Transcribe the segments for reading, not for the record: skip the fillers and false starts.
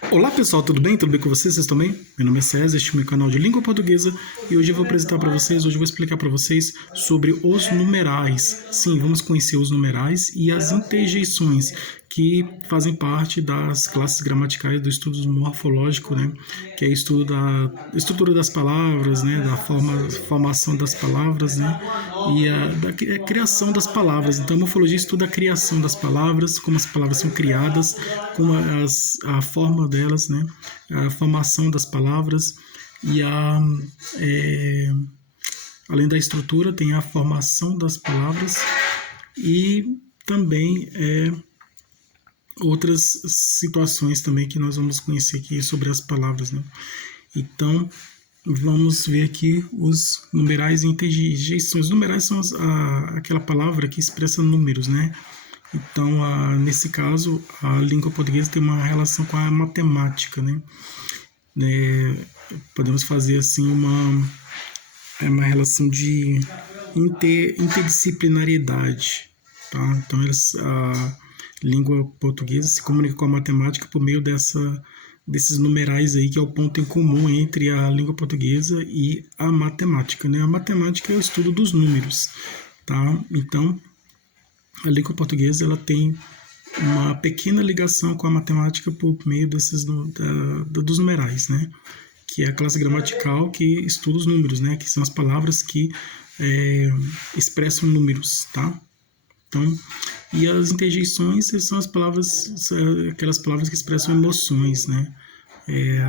Olá pessoal, tudo bem? Tudo bem com vocês? Vocês estão bem? Meu nome é César, este é o meu canal de língua portuguesa e hoje eu vou apresentar para vocês, hoje eu vou explicar para vocês sobre os numerais. Sim, vamos conhecer os numerais e as interjeições que fazem parte das classes gramaticais do estudo morfológico, né? Que é estudo da estrutura das palavras, né? Da formação das palavras, né? E da criação das palavras. Então, a morfologia estuda a criação das palavras, como as palavras são criadas, como a forma delas, né? A formação das palavras e além da estrutura, tem a formação das palavras e também outras situações também que nós vamos conhecer aqui sobre as palavras, né? Então, vamos ver aqui os numerais e interjeições. Numerais são aquela palavra que expressa números, né? Então, nesse caso, a língua portuguesa tem uma relação com a matemática, né? Podemos fazer assim uma relação de interdisciplinariedade, tá? Então, a língua portuguesa se comunica com a matemática por meio desses numerais aí, que é o ponto em comum entre a língua portuguesa e a matemática, né? A matemática é o estudo dos números, tá? Então, a língua portuguesa ela tem uma pequena ligação com a matemática por meio dos numerais, né? Que é a classe gramatical que estuda os números, né? Que são as palavras que expressam números, tá? Então, e as interjeições são aquelas palavras que expressam emoções, né?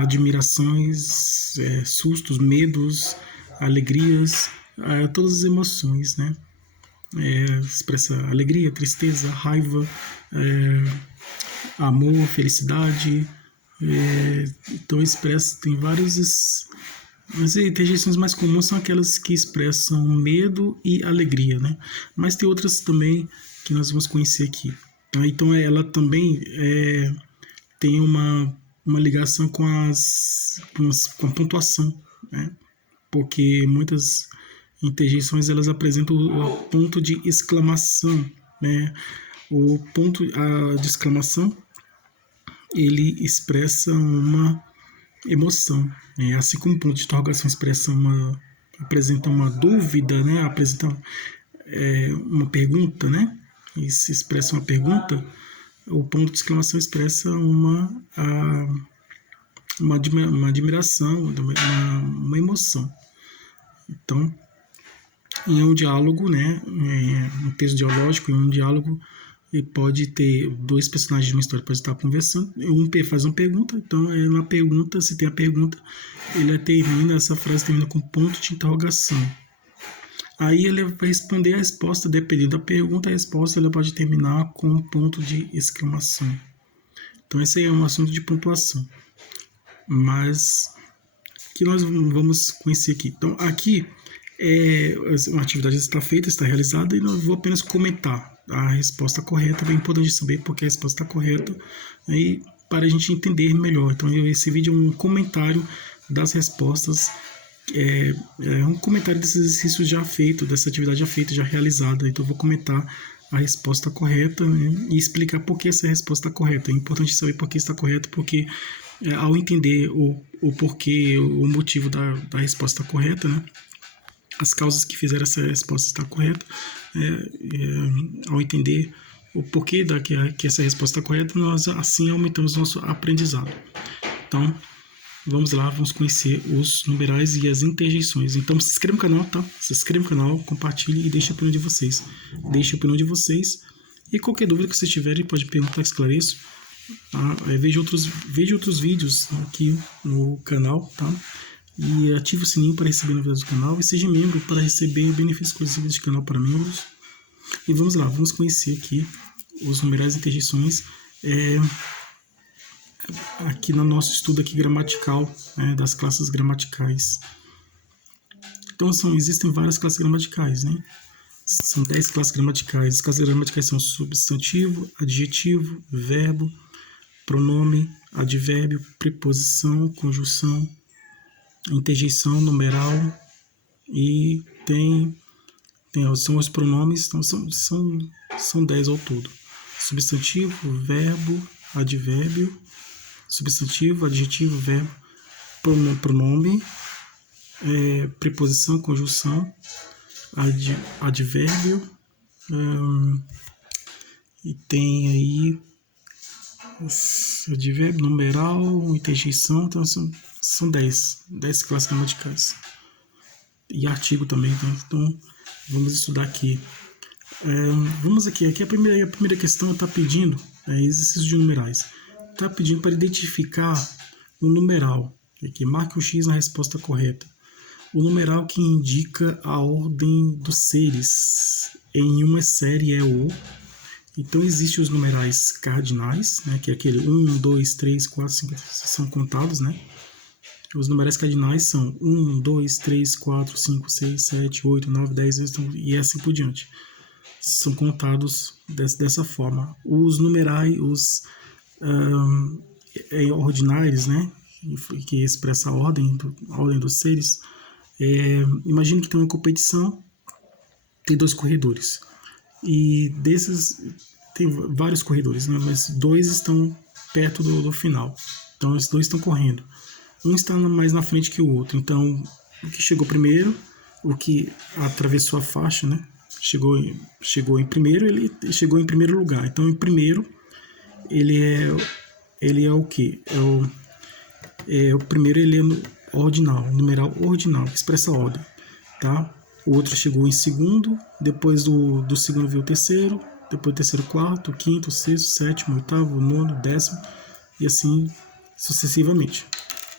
Admirações, sustos, medos, alegrias, todas as emoções, né? Expressa alegria, tristeza, raiva, amor, felicidade. Então expressa, tem vários. As interjeições mais comuns são aquelas que expressam medo e alegria, né? Mas tem outras também que nós vamos conhecer aqui. Tá? Então ela também tem uma ligação com a pontuação, né? Porque muitas interjeições elas apresentam o ponto de exclamação, né? O ponto de exclamação ele expressa uma emoção, né? Assim como o ponto de interrogação apresenta uma dúvida, né? Apresenta uma pergunta, né? E se expressa uma pergunta, o ponto de exclamação expressa uma admiração, uma emoção. Então, em um diálogo, né? Um texto dialógico, em um diálogo, e pode ter dois personagens de uma história, pode estar conversando, um faz uma pergunta, então na pergunta, se tem a pergunta, essa frase termina com ponto de interrogação. Aí ele vai responder a resposta, dependendo da pergunta, a resposta ela pode terminar com um ponto de exclamação. Então esse aí é um assunto de pontuação, mas que nós vamos conhecer aqui. Então aqui uma atividade está feita, está realizada, e eu vou apenas comentar a resposta correta. É bem importante saber porque a resposta está correta, aí para a gente entender melhor. Então esse vídeo é um comentário das respostas, um comentário desse exercício já feito, dessa atividade já feita, já realizada. Então eu vou comentar a resposta correta, né, e explicar por que essa resposta está correta. É importante saber por que está correta, porque ao entender o porquê, o motivo da resposta correta, né, as causas que fizeram essa resposta estar correta, ao entender o porquê que essa resposta está correta, nós assim aumentamos nosso aprendizado. Então, vamos lá, vamos conhecer os numerais e as interjeições. Então, se inscreva no canal, tá? Se inscreva no canal, compartilhe e deixe a opinião de vocês. Deixe a opinião de vocês e qualquer dúvida que vocês tiverem, pode perguntar que esclareço. Veja outros vídeos aqui no canal, tá? E ative o sininho para receber novidades do canal e seja membro para receber benefícios exclusivos do canal para membros. E vamos lá, vamos conhecer aqui os numerais e interjeições aqui no nosso estudo aqui gramatical, né, das classes gramaticais. Então existem várias classes gramaticais, né? São 10 classes gramaticais. As classes gramaticais são substantivo, adjetivo, verbo, pronome, advérbio, preposição, conjunção, interjeição, numeral, e são os pronomes, então são 10 ao todo. Substantivo, verbo, advérbio, substantivo, adjetivo, verbo, pronome, preposição, conjunção, advérbio, e tem aí advérbio, numeral, interjeição, então são 10 classes gramaticais. E artigo também, tá? Então vamos estudar aqui. Vamos aqui a primeira questão está pedindo exercício de numerais. Está pedindo para identificar o numeral. Aqui, marque o X na resposta correta. O numeral que indica a ordem dos seres em uma série é o... Então, existem os numerais cardinais, né, que é aquele 1, 2, 3, 4, 5, são contados, né? Os numerais cardinais são 1, 2, 3, 4, 5, 6, 7, 8, 9, 10, e assim por diante. São contados dessa forma. Os numerais, os ordinários, né, que expressa a ordem dos seres, imagine que tem uma competição, tem 2 corredores. E desses, tem vários corredores, né, mas 2 estão perto do final. Então, esses 2 estão correndo. Um está mais na frente que o outro. Então, o que chegou primeiro, o que atravessou a faixa, né, chegou em primeiro, ele chegou em primeiro lugar. Então, em primeiro, ele é o quê? O primeiro, ele é ordinal, numeral ordinal, que expressa a ordem, tá? O outro chegou em segundo, depois do segundo veio o terceiro, depois do terceiro, quarto, quinto, sexto, sétimo, oitavo, nono, 10º, e assim sucessivamente.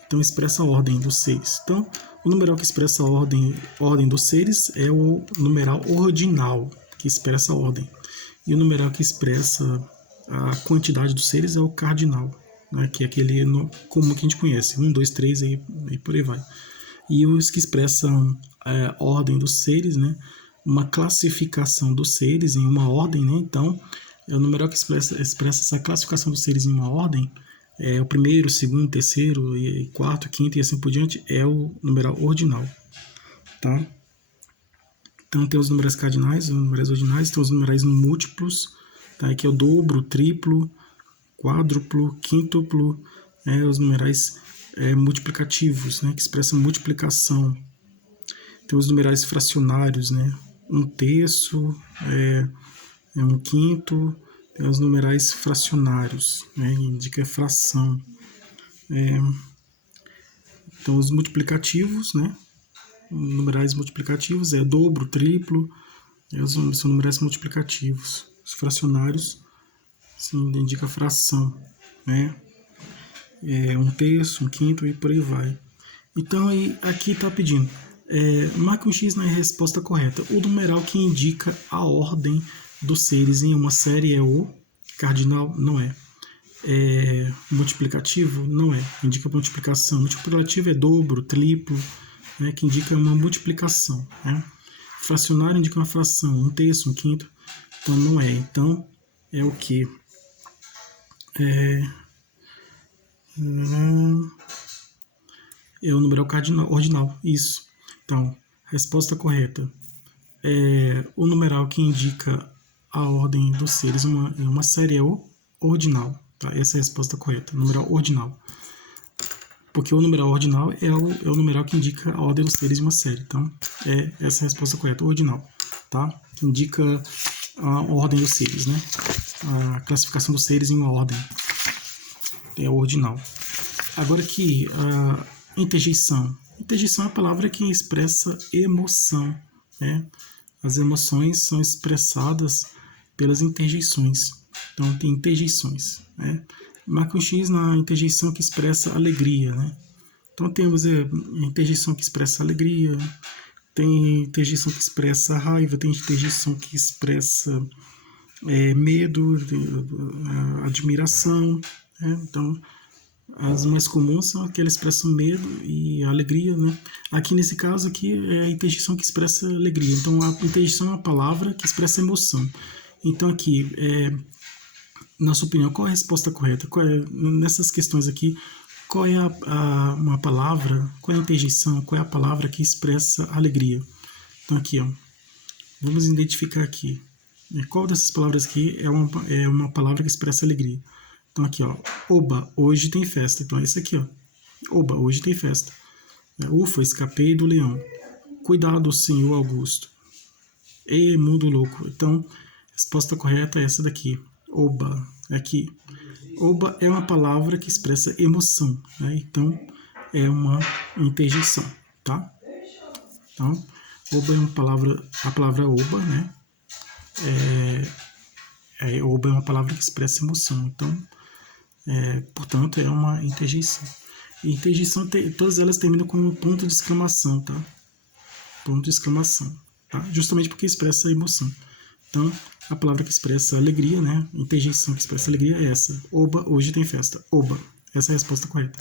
Então, expressa a ordem dos seres. Então, o numeral que expressa a ordem dos seres é o numeral ordinal, que expressa a ordem. E o numeral que expressa a quantidade dos seres é o cardinal, né, que é aquele comum que a gente conhece, 1, 2, 3 e por aí vai. E os que expressam a ordem dos seres, né, uma classificação dos seres em uma ordem, né, então o numeral que expressa essa classificação dos seres em uma ordem, o primeiro, segundo, terceiro, e quarto, quinto e assim por diante, é o numeral ordinal, tá? Então tem os numerais cardinais, os numerais ordinais, tem os numerais múltiplos, tá? Que é o dobro, triplo, quádruplo, quíntuplo, os numerais multiplicativos, né, que expressam multiplicação. Tem os numerais fracionários, né, 1/3, 1/5, tem os numerais fracionários, né, indica fração. Então os multiplicativos, né, numerais multiplicativos dobro, triplo, são numerais multiplicativos. Os fracionários, sim, indica fração, né? 1/3, 1/5 e por aí vai. Então, aqui está pedindo, marque um X na resposta correta. O numeral que indica a ordem dos seres em uma série é o cardinal? Não é. Multiplicativo? Não é. Indica multiplicação. Multiplicativo é dobro, triplo, né, que indica uma multiplicação, né? Fracionário indica uma fração, 1/3, 1/5. Então, não é. Então, é o que? É o numeral ordinal, isso. Então, resposta correta. O numeral que indica a ordem dos seres em uma série é o ordinal. Tá? Essa é a resposta correta, numeral ordinal. Porque o numeral ordinal é o numeral que indica a ordem dos seres em uma série. Então, essa é a resposta correta, ordinal. Tá? Que indica a ordem dos seres, né? A classificação dos seres em uma ordem. É ordinal. Agora aqui, interjeição. Interjeição é a palavra que expressa emoção, né? As emoções são expressadas pelas interjeições. Então, tem interjeições, né? Marca um X na interjeição que expressa alegria, né? Então, temos interjeição que expressa alegria, tem interjeição que expressa raiva, tem interjeição que expressa medo, admiração, né? Então, as mais comuns são aquelas que expressam medo e alegria, né? Aqui nesse caso aqui é a interjeição que expressa alegria. Então a interjeição é uma palavra que expressa emoção. Então aqui, na sua opinião, qual é a resposta correta? Nessas questões aqui, qual é uma palavra, qual é a interjeição, qual é a palavra que expressa alegria? Então aqui, vamos identificar aqui. Qual dessas palavras aqui é uma palavra que expressa alegria? Então aqui, ó, oba, hoje tem festa. Então é esse aqui, ó. Oba, hoje tem festa. Ufa, escapei do leão. Cuidado, senhor Augusto. Ei, mundo louco. Então, a resposta correta é essa daqui. Oba, aqui. Oba é uma palavra que expressa emoção, né? Então, é uma interjeição, tá? Então, oba é uma palavra, a palavra oba, né? Oba é uma palavra que expressa emoção. Então, portanto, é uma interjeição. E interjeição, todas elas terminam com um ponto de exclamação, tá? Ponto de exclamação, tá? Justamente porque expressa emoção. Então, a palavra que expressa alegria, né? Interjeição que expressa alegria é essa. Oba, hoje tem festa. Oba. Essa é a resposta correta.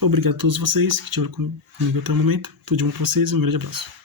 Obrigado a todos vocês que estiveram comigo até o momento. Tudo de bom para vocês e um grande abraço.